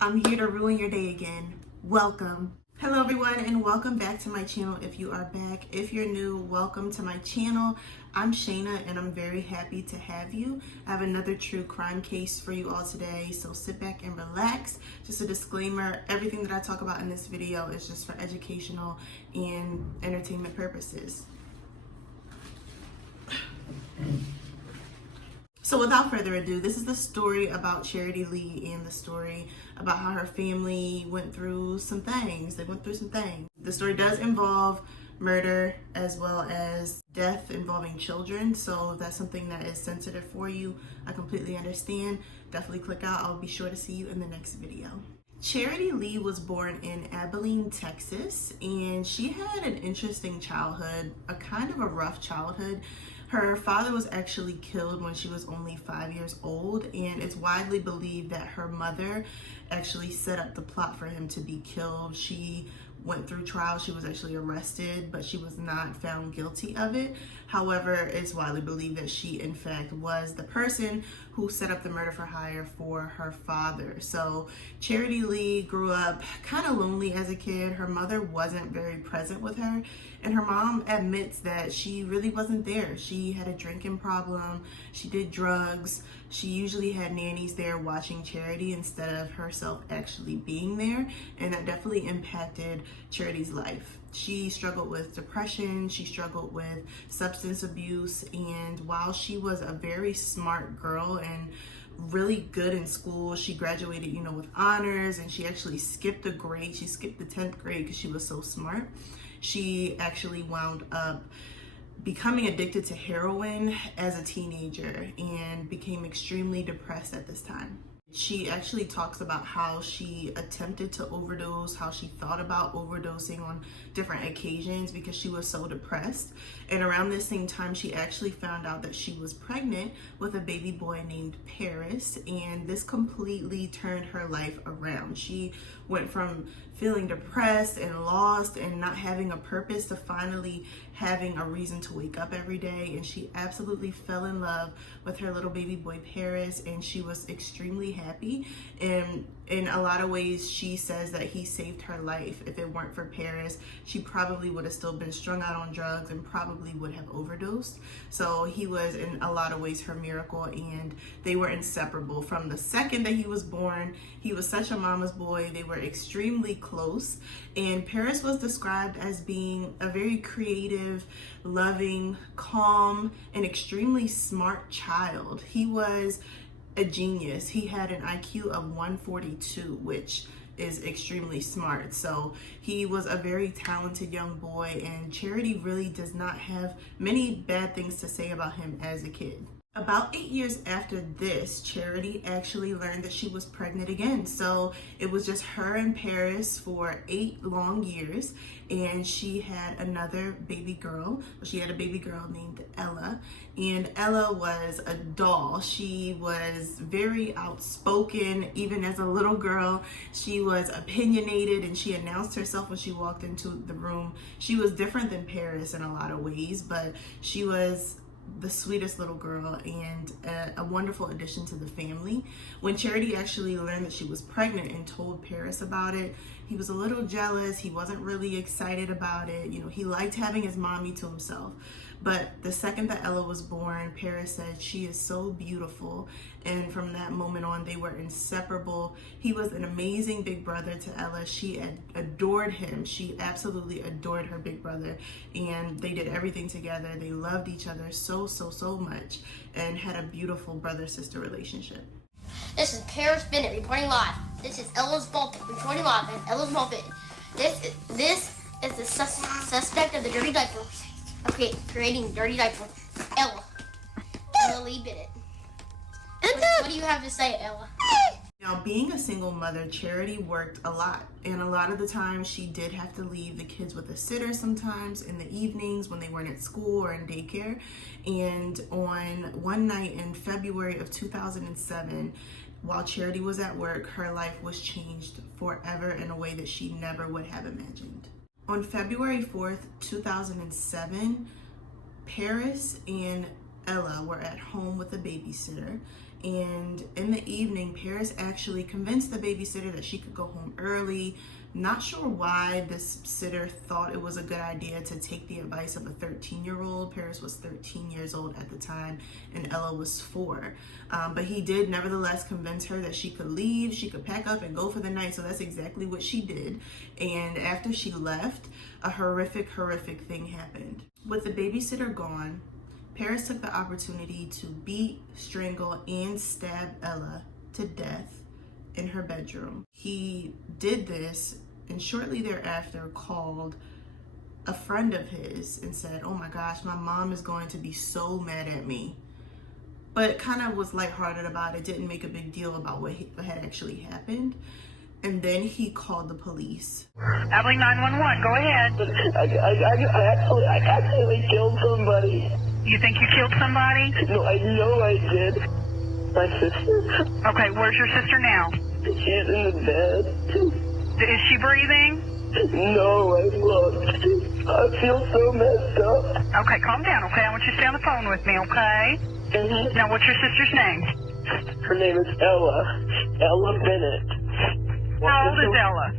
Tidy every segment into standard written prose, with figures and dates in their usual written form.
I'm here to ruin your day again. Welcome. Hello everyone and welcome back to my channel if you are back. If you're new, welcome to my channel. I'm Shayna and I'm very happy to have you. I have another true crime case for you all today, so sit back and relax. Just a disclaimer, everything that I talk about in this video is just for educational and entertainment purposes. So without further ado, this is the story about Charity Lee and the story about how her family went through some things. The story does involve murder as well as death involving children. So if that's something that is sensitive for you, I completely understand. Definitely click out. I'll be sure to see you in the next video. Charity Lee was born in Abilene, Texas, and she had an interesting childhood, a kind of a rough childhood. Her father was actually killed when she was only 5 years old, and it's widely believed that her mother actually set up the plot for him to be killed. She went through trial. She was actually arrested, but she was not found guilty of it. However, it's widely believed that she in fact was the person who set up the murder for hire for her father. So Charity Lee grew up kind of lonely as a kid. Her mother wasn't very present with her, and her mom admits that she really wasn't there. She had a drinking problem. She did drugs. She usually had nannies there watching Charity instead of herself actually being there, and that definitely impacted Charity's life. She struggled with depression, she struggled with substance abuse, and while she was a very smart girl and really good in school, she graduated, with honors, and she actually skipped a grade. She skipped the 10th grade because she was so smart. She actually wound up becoming addicted to heroin as a teenager and became extremely depressed at this time. She actually talks about how she attempted to overdose, how she thought about overdosing on different occasions because she was so depressed. And around this same time, she actually found out that she was pregnant with a baby boy named Paris, and this completely turned her life around. She went from feeling depressed and lost and not having a purpose to finally having a reason to wake up every day, and she absolutely fell in love with her little baby boy Paris, and she was extremely happy. And in a lot of ways, she says that he saved her life. If it weren't for Paris, she probably would have still been strung out on drugs and probably would have overdosed. So he was in a lot of ways her miracle, and they were inseparable. From the second that he was born, he was such a mama's boy. They were extremely close, and Paris was described as being a very creative, loving, calm, and extremely smart child. He was a genius. He had an IQ of 142, which is extremely smart. So he was a very talented young boy, and Charity really does not have many bad things to say about him as a kid. About 8 years after this, Charity actually learned that she was pregnant again. So it was just her and Paris for 8 long years, and she had another baby girl. She had a baby girl named Ella, and Ella was a doll. She was very outspoken. Even as a little girl, she was opinionated, and she announced herself when she walked into the room. She was different than Paris in a lot of ways, but she was the sweetest little girl and a wonderful addition to the family. When Charity actually learned that she was pregnant and told Paris about it, he was a little jealous. He wasn't really excited about it. He liked having his mommy to himself. But the second that Ella was born, Paris said, "She is so beautiful." And from that moment on, they were inseparable. He was an amazing big brother to Ella. She adored him. She absolutely adored her big brother. And they did everything together. They loved each other so much and had a beautiful brother-sister relationship. This is Paris Bennett reporting live. This is Ella's Ball reporting live at Ella's Ball Pit. This is the suspect of the dirty diaper. Okay, creating dirty diaper. Ella Lee Bennett. What do you have to say, Ella? Now, being a single mother, Charity worked a lot, and a lot of the time she did have to leave the kids with a sitter sometimes in the evenings when they weren't at school or in daycare. And on one night in February of 2007, while Charity was at work, her life was changed forever in a way that she never would have imagined. On February 4th, 2007, Paris and Ella were at home with a babysitter, And in the evening, Paris actually convinced the babysitter that she could go home early. Not sure why this sitter thought it was a good idea to take the advice of a 13-year-old. Paris was 13 years old at the time, and Ella was 4. But he did nevertheless convince her that she could leave, she could pack up and go for the night. So that's exactly what she did. And after she left, a horrific thing happened. With the babysitter gone, Paris took the opportunity to beat, strangle, and stab Ella to death in her bedroom. He did this and shortly thereafter called a friend of his and said, "Oh my gosh, my mom is going to be so mad at me." But kind of was lighthearted about it, didn't make a big deal about what had actually happened. And then he called the police. Abilene 911, go ahead. I actually killed somebody. You think you killed somebody? No, I know I did. My sister. Okay, where's your sister now? She's in the bed. Is she breathing? No, I looked. I feel so messed up. Okay, calm down, okay? I want you to stay on the phone with me, okay? Mm-hmm. Now, what's your sister's name? Her name is Ella. Ella Bennett. How old is Ella?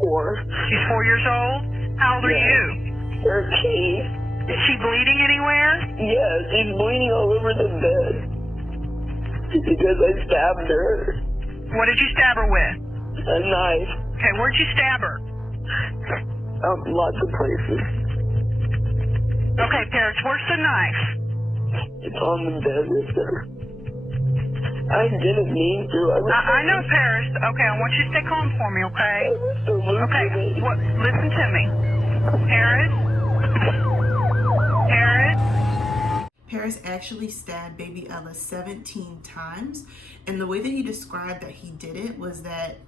4. She's 4 years old? How old are you? 13. Is she bleeding anywhere? Yes, she's bleeding all over the bed. Because I stabbed her. What did you stab her with? A knife. Okay, where'd you stab her? Lots of places. Okay, Paris, where's the knife? It's on the bed with her. I didn't mean to. I know, Paris. Okay, I want you to stay calm for me, okay? Okay, listen to me. Paris? Paris actually stabbed baby Ella 17 times. And the way that he described that he did it was that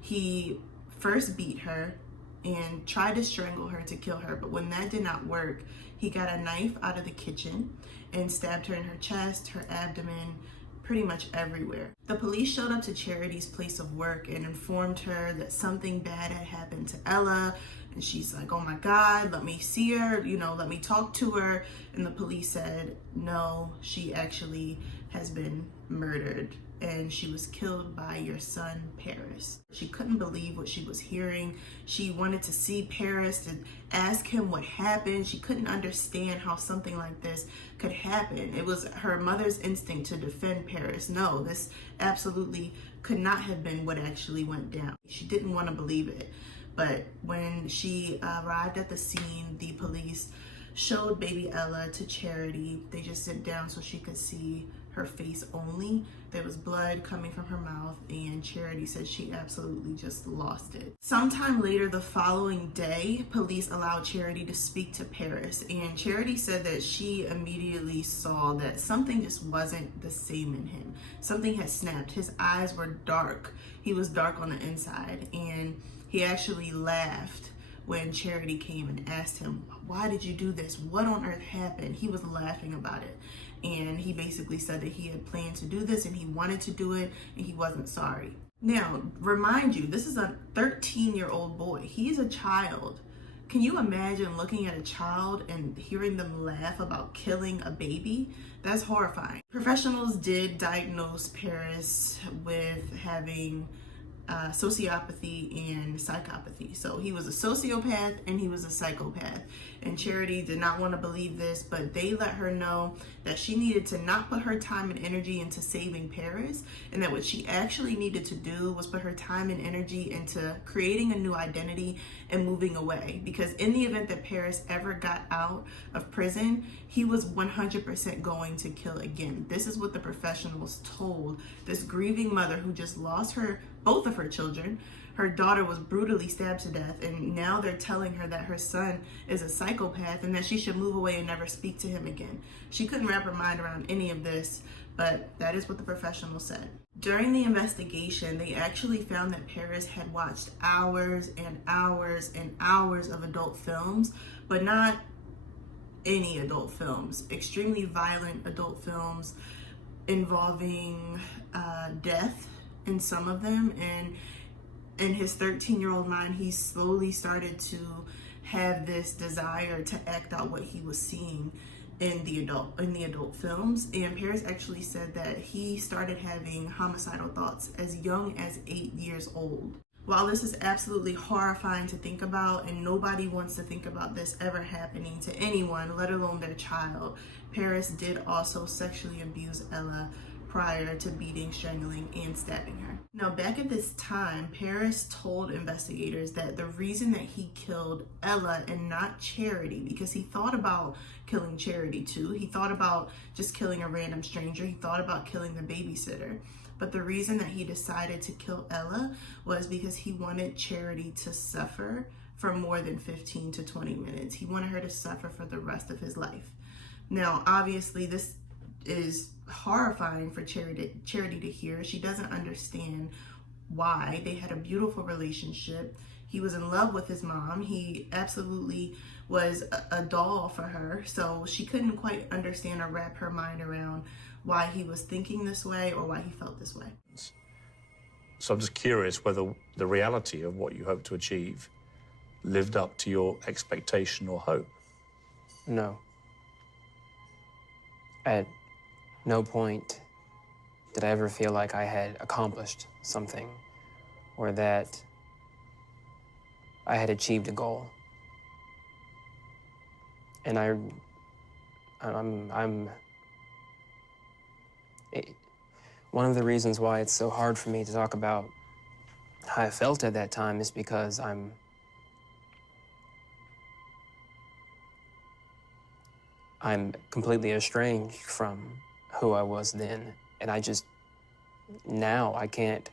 he first beat her and tried to strangle her to kill her. But when that did not work, he got a knife out of the kitchen and stabbed her in her chest, her abdomen, pretty much everywhere. The police showed up to Charity's place of work and informed her that something bad had happened to Ella. And she's like, "Oh my God, let me see her, let me talk to her." And the police said, "No, she actually has been murdered and she was killed by your son, Paris." She couldn't believe what she was hearing. She wanted to see Paris to ask him what happened. She couldn't understand how something like this could happen. It was her mother's instinct to defend Paris. No, this absolutely could not have been what actually went down. She didn't want to believe it. But when she arrived at the scene, the police showed baby Ella to Charity. They just sit down so she could see her face only. There was blood coming from her mouth, and Charity said she absolutely just lost it. Sometime later the following day, police allowed Charity to speak to Paris, and Charity said that she immediately saw that something just wasn't the same in him. Something had snapped. His eyes were dark. He was dark on the inside, and he actually laughed when Charity came and asked him, "Why did you do this? What on earth happened?" He was laughing about it. And he basically said that he had planned to do this and he wanted to do it and he wasn't sorry. Now, remind you, this is a 13-year-old boy. He's a child. Can you imagine looking at a child and hearing them laugh about killing a baby? That's horrifying. Professionals did diagnose Paris with having sociopathy and psychopathy. So he was a sociopath and he was a psychopath. And Charity did not want to believe this, but they let her know that she needed to not put her time and energy into saving Paris, and that what she actually needed to do was put her time and energy into creating a new identity and moving away. Because in the event that Paris ever got out of prison, he was 100% going to kill again. This is what the professionals told this grieving mother who just lost both of her children. Her daughter was brutally stabbed to death, and now they're telling her that her son is a psychopath and that she should move away and never speak to him again. She couldn't wrap her mind around any of this, but that is what the professionals said. During the investigation, they actually found that Paris had watched hours and hours and hours of adult films, but not any adult films, extremely violent adult films involving death in some of them. And in his 13-year-old mind, he slowly started to have this desire to act out what he was seeing. in the adult films. And Paris actually said that he started having homicidal thoughts as young as 8 years old. While this is absolutely horrifying to think about, and nobody wants to think about this ever happening to anyone, let alone their child, Paris did also sexually abuse Ella prior to beating, strangling, and stabbing her. Now, back at this time, Paris told investigators that the reason that he killed Ella and not Charity, because he thought about killing Charity too. He thought about just killing a random stranger. He thought about killing the babysitter. But the reason that he decided to kill Ella was because he wanted Charity to suffer for more than 15 to 20 minutes. He wanted her to suffer for the rest of his life. Now, obviously, this is horrifying for Charity to hear. She doesn't understand why. They had a beautiful relationship. He was in love with his mom. He absolutely was a doll for her. So she couldn't quite understand or wrap her mind around why he was thinking this way or why he felt this way. So I'm just curious whether the reality of what you hope to achieve lived up to your expectation or hope. No. At no point did I ever feel like I had accomplished something or that I had achieved a goal. And one of the reasons why it's so hard for me to talk about how I felt at that time is because I'm completely estranged from who I was then. And now I can't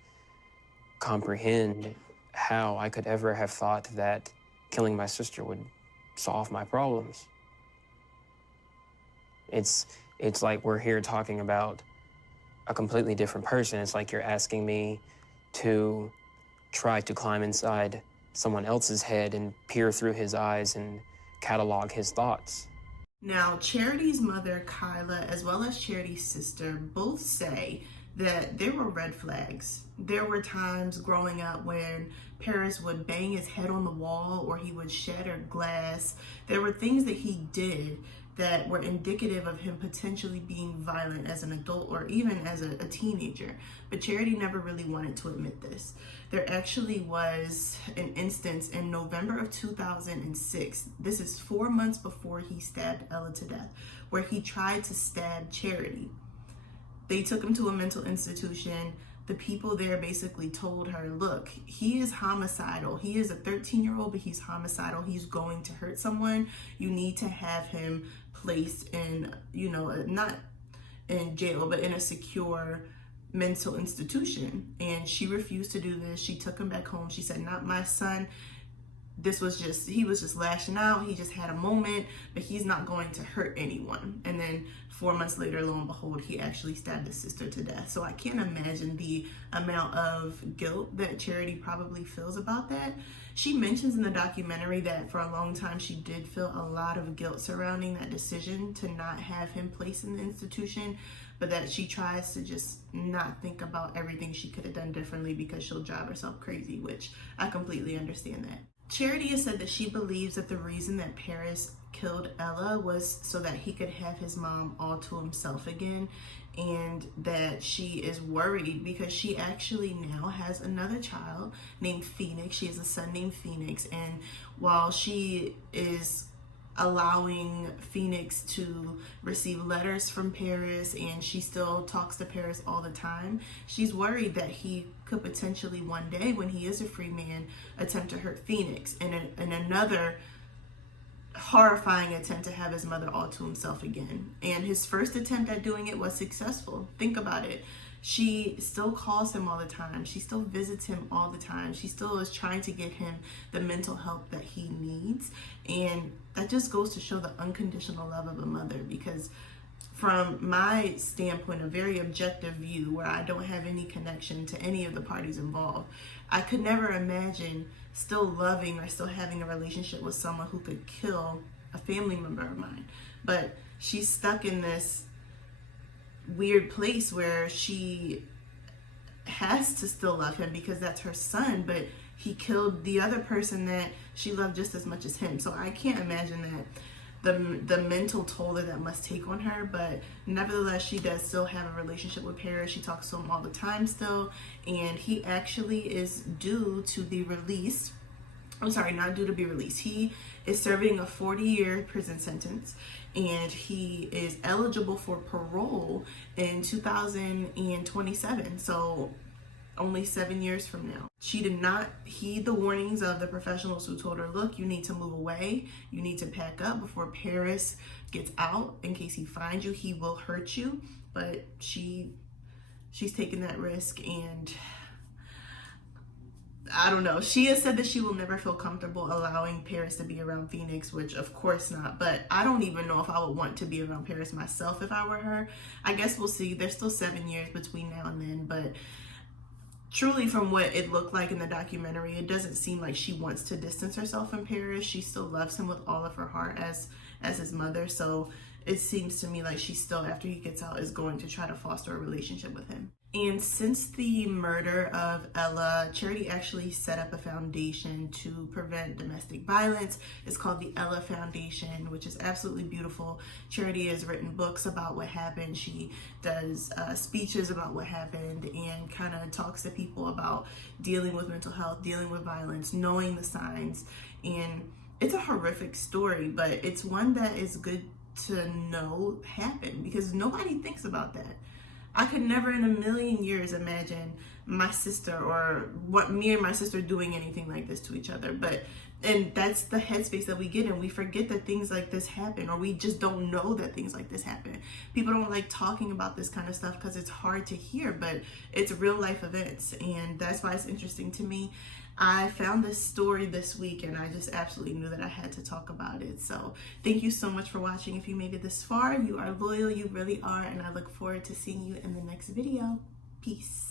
comprehend how I could ever have thought that killing my sister would solve my problems. It's like we're here talking about a completely different person. It's like you're asking me to try to climb inside someone else's head and peer through his eyes and catalog his thoughts. Now, Charity's mother, Kyla, as well as Charity's sister, both say that there were red flags. There were times growing up when Paris would bang his head on the wall or he would shatter glass. There were things that he did that were indicative of him potentially being violent as an adult or even as a teenager. But Charity never really wanted to admit this. There actually was an instance in November of 2006. This is 4 months before he stabbed Ella to death, where he tried to stab Charity. They took him to a mental institution. The people there basically told her, look, he is homicidal. He is a 13-year-old, but he's homicidal. He's going to hurt someone. You need to have him placed in, not in jail, but in a secure mental institution. And she refused to do this. She took him back home. She said, not my son. He was just lashing out. He just had a moment, but he's not going to hurt anyone. And then 4 months later, lo and behold, he actually stabbed his sister to death. So I can't imagine the amount of guilt that Charity probably feels about that. She mentions in the documentary that for a long time, she did feel a lot of guilt surrounding that decision to not have him placed in the institution, but that she tries to just not think about everything she could have done differently because she'll drive herself crazy, which I completely understand that. Charity has said that she believes that the reason that Paris killed Ella was so that he could have his mom all to himself again, and that she is worried because she actually now has another child named Phoenix. She has a son named Phoenix, and while she is allowing Phoenix to receive letters from Paris and she still talks to Paris all the time, she's worried that he could potentially one day, when he is a free man, attempt to hurt Phoenix in another horrifying attempt to have his mother all to himself again. And his first attempt at doing it was successful. Think about it. She still calls him all the time. She still visits him all the time. She still is trying to get him the mental help that he needs. And that just goes to show the unconditional love of a mother, because from my standpoint, a very objective view where I don't have any connection to any of the parties involved, I could never imagine still loving or still having a relationship with someone who could kill a family member of mine. But she's stuck in this weird place where she has to still love him because that's her son, but he killed the other person that she loved just as much as him. So I can't imagine that the mental toll that must take on her. But nevertheless, she does still have a relationship with Paris. She talks to him all the time still, and he actually is due to be released. I'm sorry, not due to be released. He is serving a 40-year prison sentence, and he is eligible for parole in 2027. So only 7 years from now. She did not heed the warnings of the professionals who told her, look, you need to move away. You need to pack up before Paris gets out. In case he finds you, he will hurt you. But she's taken that risk, and I don't know. She has said that she will never feel comfortable allowing Paris to be around Phoenix, which of course not. But I don't even know if I would want to be around Paris myself if I were her. I guess we'll see. There's still 7 years between now and then, but truly from what it looked like in the documentary, it doesn't seem like she wants to distance herself from Paris. She still loves him with all of her heart as his mother. So it seems to me like she still, after he gets out, is going to try to foster a relationship with him. And since the murder of Ella, Charity actually set up a foundation to prevent domestic violence. It's called the Ella Foundation, which is absolutely beautiful. Charity has written books about what happened. She does speeches about what happened, and kind of talks to people about dealing with mental health, dealing with violence, knowing the signs. And it's a horrific story, but it's one that is good to know happened, because nobody thinks about that. I could never in a million years imagine my sister or what me and my sister doing anything like this to each other. And that's the headspace that we get in. We forget that things like this happen, or we just don't know that things like this happen. People don't like talking about this kind of stuff because it's hard to hear, but it's real life events, and that's why it's interesting to me. I found this story this week, and I just absolutely knew that I had to talk about it. So thank you so much for watching. If you made it this far, you are loyal, you really are, and I look forward to seeing you in the next video. Peace.